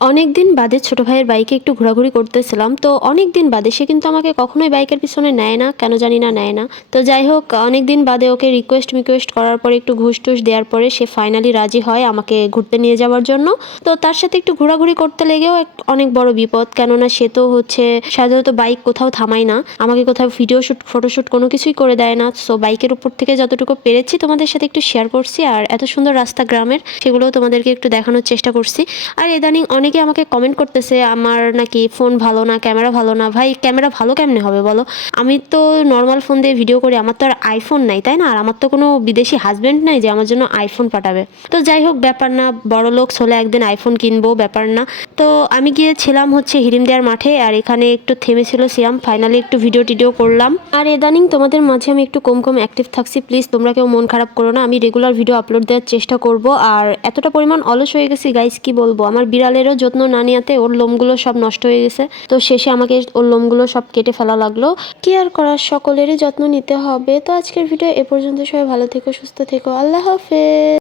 অনেক দিন বাদে ছোট ভাইয়ের বাইকে একটু ঘোরাঘুরি করতেছিলাম, তো অনেক দিন বাদে সে কিন্তু আমাকে কখনোই বাইকের পিছনে নেয় না, কেন জানি না নেয় না। তো যাই হোক, অনেক দিন বাদে ওকে রিকোয়েস্ট করার পরে একটু ঘুষ টুস দেওয়ার পরে সে ফাইনালি রাজি হয় আমাকে ঘুরতে নিয়ে যাওয়ার জন্য। তো তার সাথে একটু ঘোরাঘুরি করতে লেগেও অনেক বড় বিপদ, কেননা সে তো হচ্ছে সাধারণত বাইক কোথাও থামায় না, আমাকে কোথাও ভিডিও শ্যুট ফটোশ্যুট কোনো কিছুই করে দেয় না। সো বাইকের উপর থেকে যতটুকু পেরেছি তোমাদের সাথে একটু শেয়ার করছি, আর এত সুন্দর রাস্তা গ্রামের সেগুলোও তোমাদেরকে একটু দেখানোর চেষ্টা করছি। আর ইদানিং অনেকে আমাকে কমেন্ট করতেছে আমার নাকি ফোন ভালো না, ক্যামেরা ভালো না। ভাই, ক্যামেরা ভালো কেমনে হবে বলো? আমি তো নর্মাল ফোন দিয়ে ভিডিও করি, আমার তো আর আইফোন নাই, তাই না? আর আমার তো কোনো বিদেশি হাজব্যান্ড নাই যে আমার জন্য আইফোন পাঠাবে। তো যাই হোক, ব্যাপার না, বড় লোক হলে একদিন আইফোন কিনবো, ব্যাপার না। তো আমি গিয়েছিলাম হচ্ছে হিরিমদিয়ার মাঠে, আর এখানে একটু থেমেছিল সিয়াম, ফাইনালি একটু ভিডিও টিডিও করলাম। আর ইদানিং তোমাদের মাঝে আমি একটু কম কম অ্যাক্টিভ থাকছি, প্লিজ তোমরা কেউ মন খারাপ করো না, আমি রেগুলার ভিডিও আপলোড দেওয়ার চেষ্টা করব। আর এতটা পরিমাণ অলস হয়ে গেছি গাইস, কি বলবো, আমার বিড়ালেরও যত্ন না নেওয়াতে ওর লোমগুলো সব নষ্ট হয়ে গেছে। তো শেষে আমাকে ওর লোমগুলো সব কেটে ফেলা লাগলো। কি আর করার, সকলেরই যত্ন নিতে হবে। তো আজকের ভিডিও এ পর্যন্ত, সবাই ভালো থেকো, সুস্থ থেকো, আল্লাহ হাফেজ।